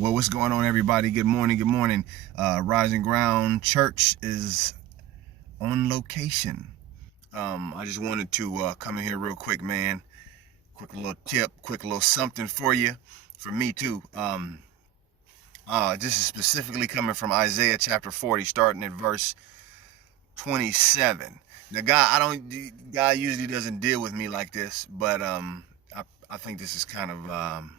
Well, what's going on, everybody? Good morning. Good morning. Rising Ground Church is on location. I just wanted to come in here real quick, man. Quick little tip, quick little something for you, for me too. This is specifically coming from Isaiah chapter 40, starting at verse 27. Now, God usually doesn't deal with me like this, but I think this is kind of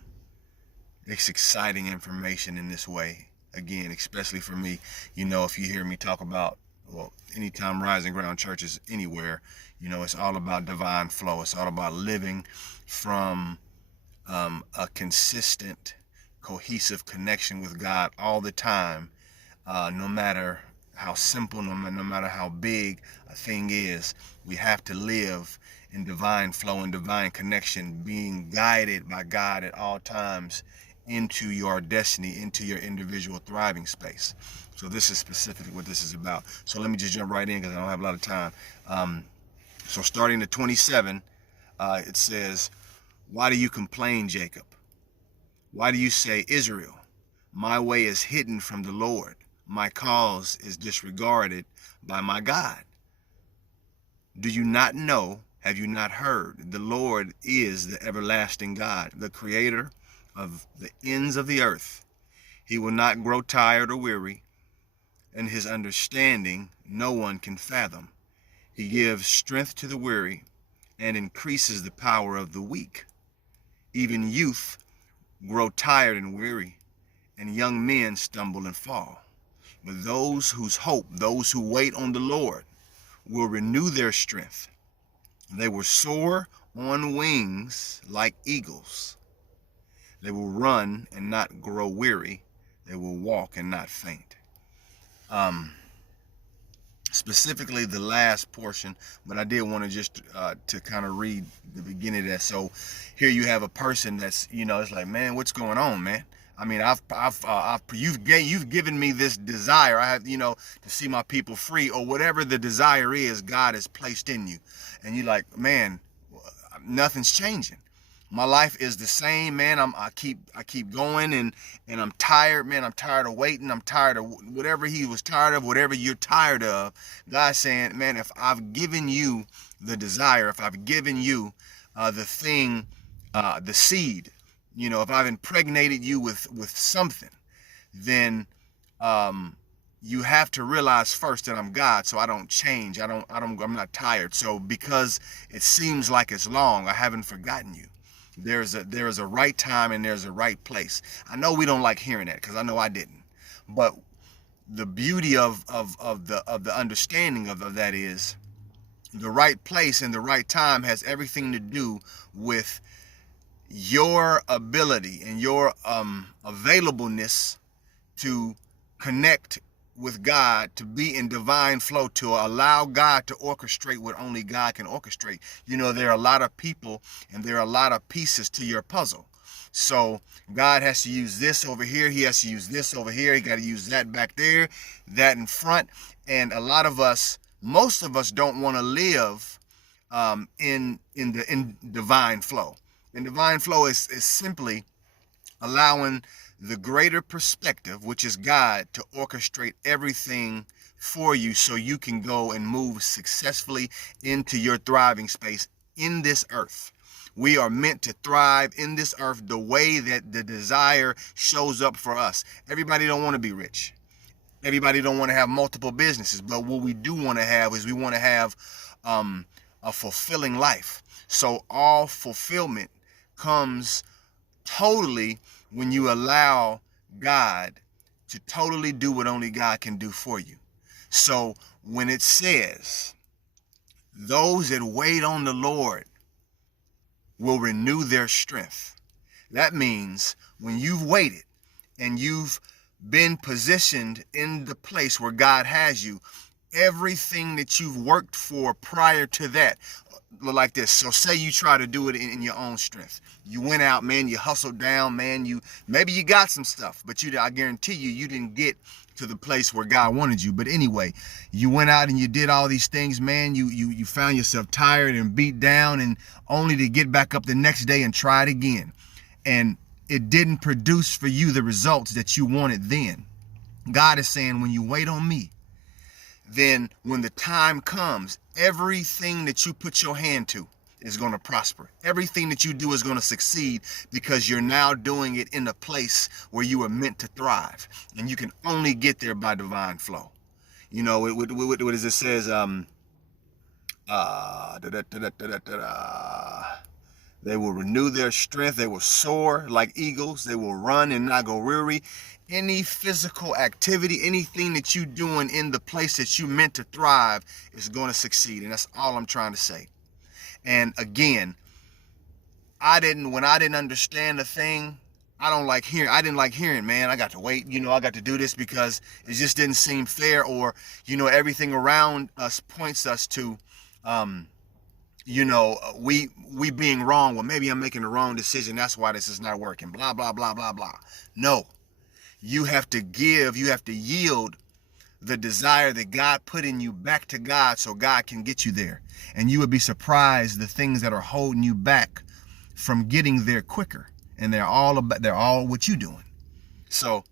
it's exciting information in this way. Again, especially for me, if you hear me talk about, well, anytime Rising Ground Church is anywhere, it's all about divine flow. It's all about living from a consistent, cohesive connection with God all the time, no matter how simple, no matter how big a thing is. We have to live in divine flow and divine connection, being guided by God at all times into your destiny, into your individual thriving space. So this is specifically what this is about. So let me just jump right in because I don't have a lot of time. So starting at 27, it says, "Why do you complain, Jacob? Why do you say, Israel, my way is hidden from the Lord. My cause is disregarded by my God. Do you not know? Have you not heard? The Lord is the everlasting God, the creator of the ends of the earth. He will not grow tired or weary, and his understanding no one can fathom. He gives strength to the weary and increases the power of the weak. Even youth grow tired and weary, and young men stumble and fall. But those who wait on the Lord, will renew their strength. They will soar on wings like eagles. They will run and not grow weary. They will walk and not faint." Specifically the last portion, but I did want to just to kind of read the beginning of that. So here you have a person that's, it's like, man, what's going on, man? I mean, you've given me this desire. I have, to see my people free, or whatever the desire is God has placed in you. And you're like, man, nothing's changing. My life is the same, man. I keep going, and I'm tired, man. I'm tired of waiting. I'm tired of whatever he was tired of, whatever you're tired of. God's saying, man, if I've given you the desire, if I've given you the thing, the seed, if I've impregnated you with something, then you have to realize first that I'm God, so I don't change. I'm not tired. So because it seems like it's long, I haven't forgotten you. There is a right time and there's a right place. I know we don't like hearing that, because I know I didn't. But the beauty of the understanding of that is the right place and the right time has everything to do with your ability and your availableness to connect with God, to be in divine flow, to allow God to orchestrate what only God can orchestrate. There are a lot of people and there are a lot of pieces to your puzzle. So God has to use this over here. He has to use this over here. He got to use that back there, that in front. And most of us don't want to live in divine flow. And divine flow is simply allowing the greater perspective, which is God, to orchestrate everything for you so you can go and move successfully into your thriving space in this earth. We are meant to thrive in this earth the way that the desire shows up for us. Everybody don't want to be rich. Everybody don't want to have multiple businesses. But what we do want to have is we want to have a fulfilling life. So all fulfillment comes totally when you allow God to totally do what only God can do for you. So when it says, those that wait on the Lord will renew their strength, that means when you've waited and you've been positioned in the place where God has you, everything that you've worked for prior to that, like this. So say you try to do it in your own strength. You went out, man, you hustled down, man, maybe you got some stuff, but I guarantee you didn't get to the place where God wanted you. But anyway, you went out and you did all these things, man. You found yourself tired and beat down, and only to get back up the next day and try it again. And it didn't produce for you the results that you wanted then. God is saying, when you wait on me, then when the time comes, everything that you put your hand to is going to prosper. Everything that you do is going to succeed, because you're now doing it in a place where you are meant to thrive. And you can only get there by divine flow. You know, what is it says? They will renew their strength. They will soar like eagles. They will run and not go weary. Any physical activity, anything that you're doing in the place that you meant to thrive is going to succeed. And that's all I'm trying to say. And again, when I didn't understand a thing, I didn't like hearing, man, I got to wait, I got to do this because it just didn't seem fair, or, everything around us points us to, we being wrong. Well, maybe I'm making the wrong decision. That's why this is not working. Blah, blah, blah, blah, blah. No, you have to yield the desire that God put in you back to God, so God can get you there. And you would be surprised the things that are holding you back from getting there quicker. And they're all what you doing. So,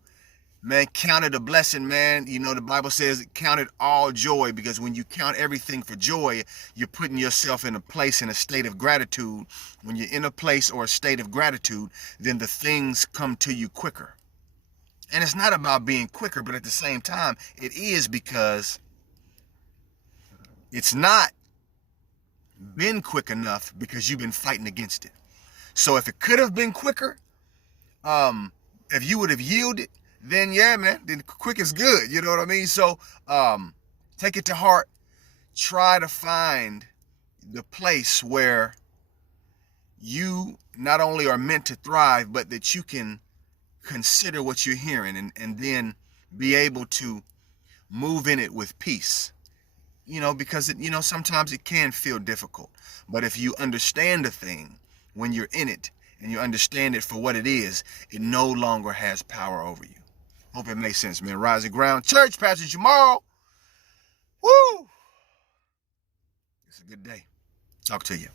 man, count it a blessing, man. The Bible says count it all joy, because when you count everything for joy, you're putting yourself in a state of gratitude. When you're in a place or a state of gratitude, then the things come to you quicker. And it's not about being quicker, but at the same time, it is, because it's not been quick enough because you've been fighting against it. So if it could have been quicker, if you would have yielded, then yeah, man, then quick is good. You know what I mean? So take it to heart. Try to find the place where you not only are meant to thrive, but that you can consider what you're hearing and then be able to move in it with peace. Because sometimes it can feel difficult. But if you understand a thing when you're in it, and you understand it for what it is, it no longer has power over you. Hope it makes sense, man. Rising Ground Church, Pastor Jamal. Woo! It's a good day. Talk to you.